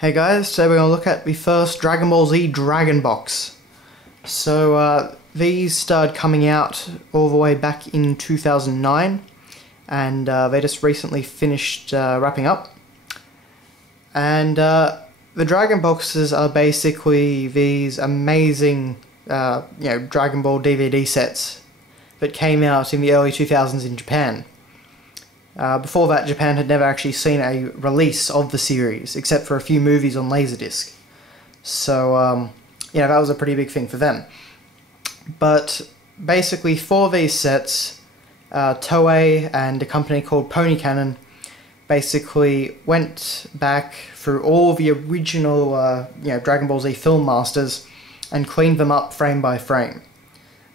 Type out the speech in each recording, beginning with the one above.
Hey guys, today we're going to look at the first Dragon Ball Z Dragon Box. So these started coming out all the way back in 2009 and they just recently finished wrapping up. And the Dragon Boxes are basically these amazing Dragon Ball DVD sets that came out in the early 2000s in Japan. Before that, Japan had never actually seen a release of the series, except for a few movies on Laserdisc. So, that was a pretty big thing for them. But basically, for these sets, Toei and a company called Pony Cannon basically went back through all the original, Dragon Ball Z film masters and cleaned them up frame by frame.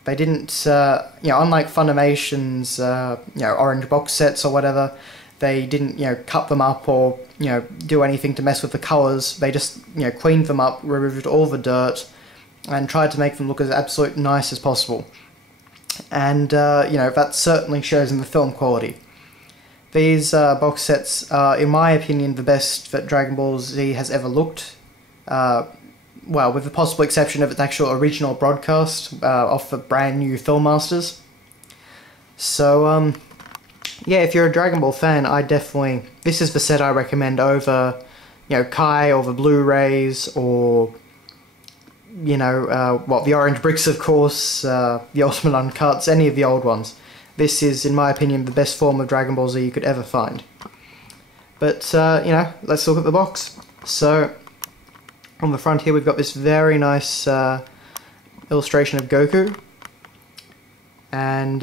They didn't, unlike Funimation's, orange box sets or whatever, they didn't, cut them up or, do anything to mess with the colours. They just, cleaned them up, removed all the dirt, and tried to make them look as absolutely nice as possible. And, that certainly shows in the film quality. These box sets are, in my opinion, the best that Dragon Ball Z has ever looked. Well, with the possible exception of its actual original broadcast off the brand new film masters. So, if you're a Dragon Ball fan, this is the set I recommend over, Kai or the Blu-rays or, the Orange Bricks, of course, the Ultimate Uncuts, any of the old ones. This is, in my opinion, the best form of Dragon Ball Z you could ever find. But, let's look at the box. So, on the front here we've got this very nice illustration of Goku. And,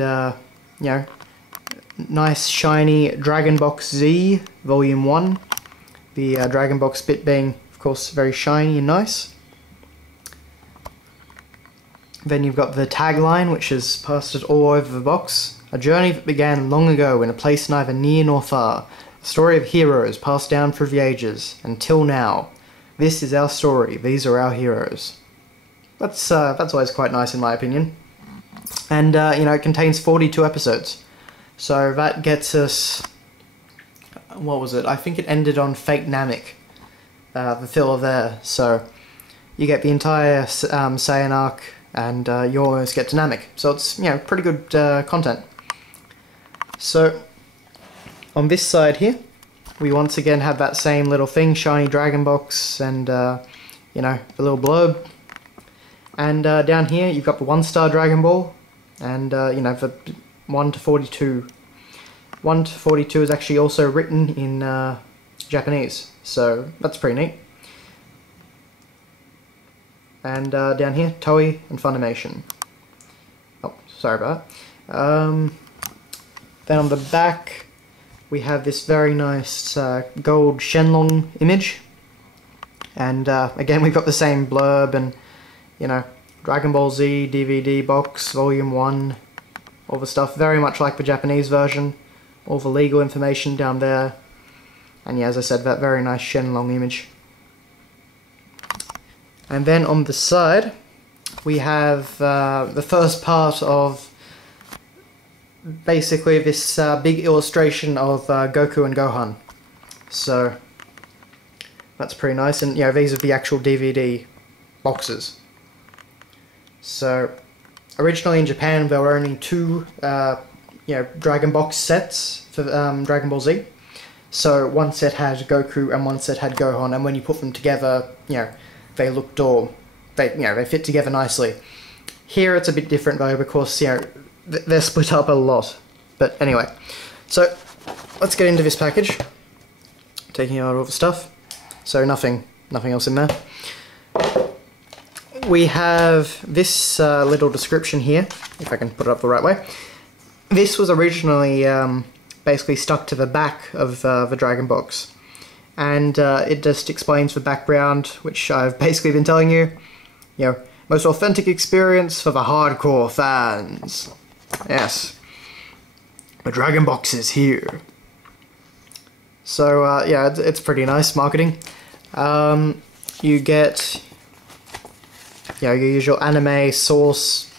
nice shiny Dragon Box Z Volume 1. The Dragon Box bit being, of course, very shiny and nice. Then you've got the tagline, which is plastered all over the box. A journey that began long ago in a place neither near nor far. A story of heroes passed down through the ages, until now. This is our story, these are our heroes. That's always quite nice in my opinion. And, it contains 42 episodes. So that gets us... what was it? I think it ended on Fake Namek, the filler there. So you get the entire Saiyan arc, and you almost get to Namek. So it's, pretty good content. So, on this side here, we once again have that same little thing, shiny Dragon Box, and, the little blurb. And down here, you've got the 1-star Dragon Ball, and, the 1 to 42. 1 to 42 is actually also written in Japanese, so that's pretty neat. And down here, Toei and Funimation. Oh, sorry about that. Then on the back, we have this very nice gold Shenlong image. And again, we've got the same blurb and, Dragon Ball Z DVD box, Volume 1, all the stuff, very much like the Japanese version. All the legal information down there. And as I said, that very nice Shenlong image. And then on the side, we have the first part of basically this big illustration of Goku and Gohan. So that's pretty nice, and these are the actual DVD boxes. So originally in Japan there were only 2 Dragon Box sets for Dragon Ball Z. So one set had Goku and one set had Gohan, and when you put them together, they looked they fit together nicely. Here it's a bit different though, because they're split up a lot. But anyway, so let's get into this package. Taking out all the stuff. So nothing else in there. We have this little description here, if I can put it up the right way. This was originally basically stuck to the back of the Dragon Box. And it just explains the background, which I've basically been telling you. Most authentic experience for the hardcore fans. Yes. The Dragon Box is here. So, it's pretty nice marketing. You get, your usual anime source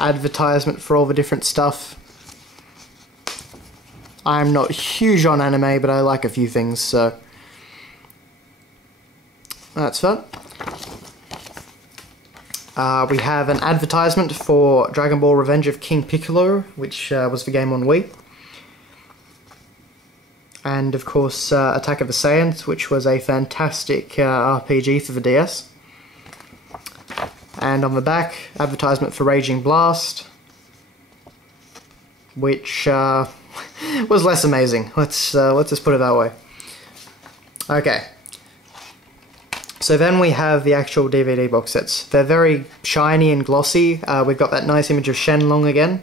advertisement for all the different stuff. I'm not huge on anime, but I like a few things, so... That's fun. We have an advertisement for Dragon Ball Revenge of King Piccolo, which was the game on Wii. And of course Attack of the Saiyans, which was a fantastic RPG for the DS. And on the back, advertisement for Raging Blast, which was less amazing. Let's just put it that way. Okay. So then we have the actual DVD box sets. They're very shiny and glossy. We've got that nice image of Shenlong again.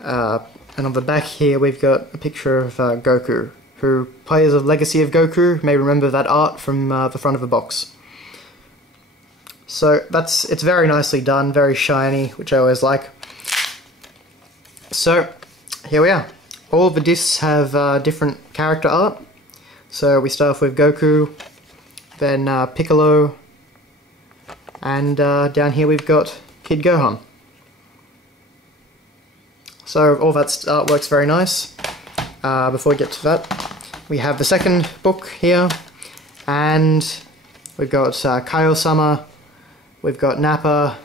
And on the back here we've got a picture of Goku, who players of Legacy of Goku may remember that art from the front of the box. So it's very nicely done, very shiny, which I always like. So here we are. All of the discs have different character art. So we start off with Goku, then Piccolo, and down here we've got Kid Gohan. So all that artwork's very nice. Before we get to that, we have the second book here, and we've got Kaio-sama, we've got Nappa,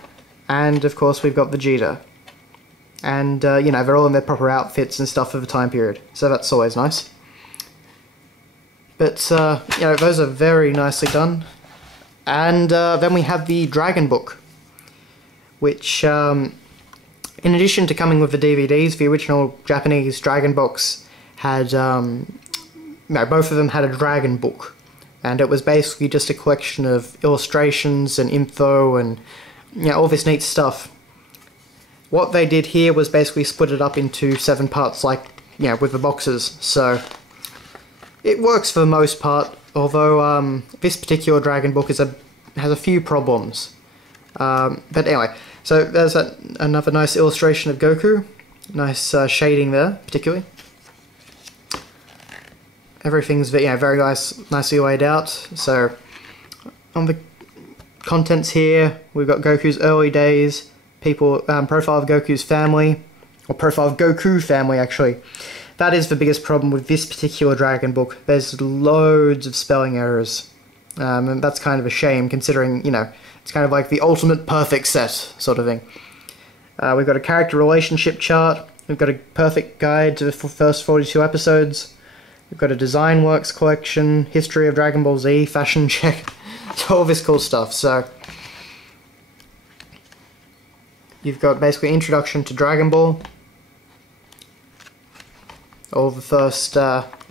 and of course we've got Vegeta. And you know, they're all in their proper outfits and stuff for the time period, so that's always nice. But you know, those are very nicely done. And then we have the Dragon book, which in addition to coming with the DVDs, the original Japanese Dragon box had, no, both of them had a Dragon book, and it was basically just a collection of illustrations and info and, you know, all this neat stuff. What they did here was basically split it up into 7 parts, like, you know, with the boxes, so it works for the most part, although this particular Dragon book has a few problems. But anyway, so there's another nice illustration of Goku. Nice shading there, particularly. Everything's very nicely laid out. So on the contents here, we've got Goku's early days, profile of Goku's family, or profile of Goku family actually. That is the biggest problem with this particular Dragon book. There's loads of spelling errors. And that's kind of a shame, considering, you know, it's kind of like the ultimate perfect set sort of thing. We've got a character relationship chart. We've got a perfect guide to the first 42 episodes. We've got a design works collection, history of Dragon Ball Z, fashion check, all this cool stuff. So you've got basically introduction to Dragon Ball. All the first, you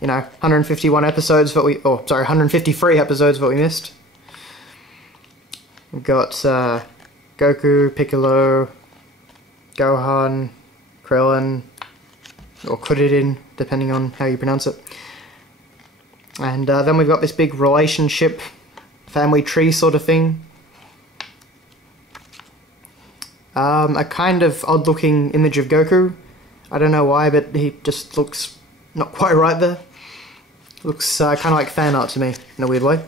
know, 151 episodes that 153 episodes that we missed. We've got Goku, Piccolo, Gohan, Krillin, or Kuririn, depending on how you pronounce it. And then we've got this big relationship, family tree sort of thing. A kind of odd-looking image of Goku. I don't know why, but he just looks not quite right there. Looks kind of like fan art to me, in a weird way.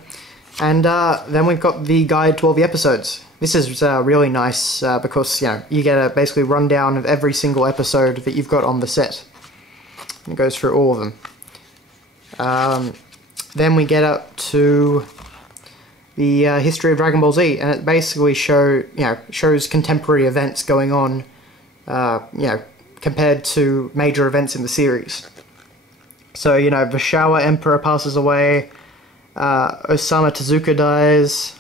And then we've got the guide to all the episodes. This is really nice because, you know, you get a basically rundown of every single episode that you've got on the set. It goes through all of them. Then we get up to the history of Dragon Ball Z, and it basically shows contemporary events going on, you know, compared to major events in the series. So, you know, the Showa Emperor passes away, Osamu Tezuka dies,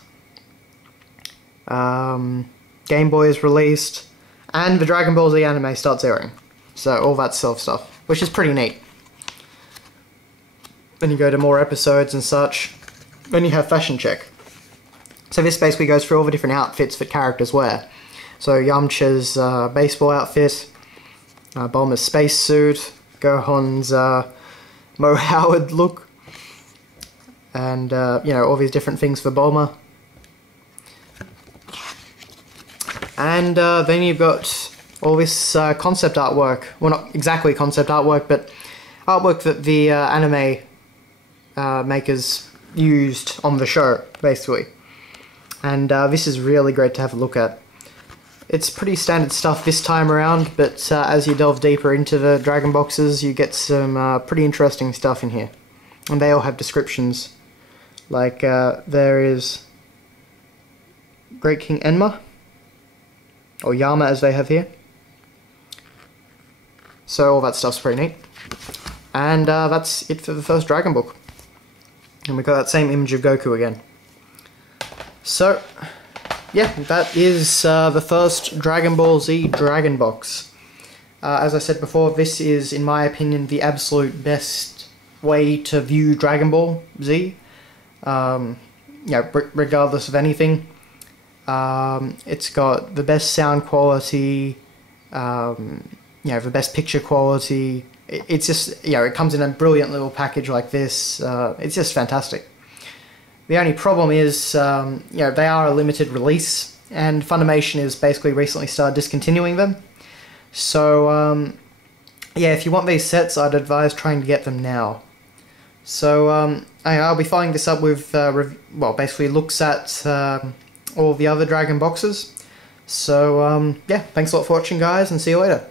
Game Boy is released, and the Dragon Ball Z anime starts airing. So all that sort of stuff, which is pretty neat. Then you go to more episodes and such. Then you have fashion check. So this basically goes through all the different outfits that characters wear. So Yamcha's baseball outfit, Bulma's spacesuit, Gohan's Mo Howard look, and you know, all these different things for Bulma. And then you've got all this concept artwork. Well, not exactly concept artwork, but artwork that the anime makers used on the show, basically. And this is really great to have a look at. It's pretty standard stuff this time around, but as you delve deeper into the Dragon boxes, you get some pretty interesting stuff in here. And they all have descriptions Like there is Great King Enma, or Yama as they have here. So all that stuff's pretty neat. And that's it for the first Dragon book. And we got that same image of Goku again. So, yeah, that is the first Dragon Ball Z Dragon box. As I said before, this is, in my opinion, the absolute best way to view Dragon Ball Z. Regardless of anything. It's got the best sound quality, the best picture quality. It's just, it comes in a brilliant little package like this. It's just fantastic. The only problem is, they are a limited release, and Funimation has basically recently started discontinuing them. So, if you want these sets, I'd advise trying to get them now. So, I'll be following this up with, basically looks at all the other Dragon boxes. So, thanks a lot for watching, guys, and see you later.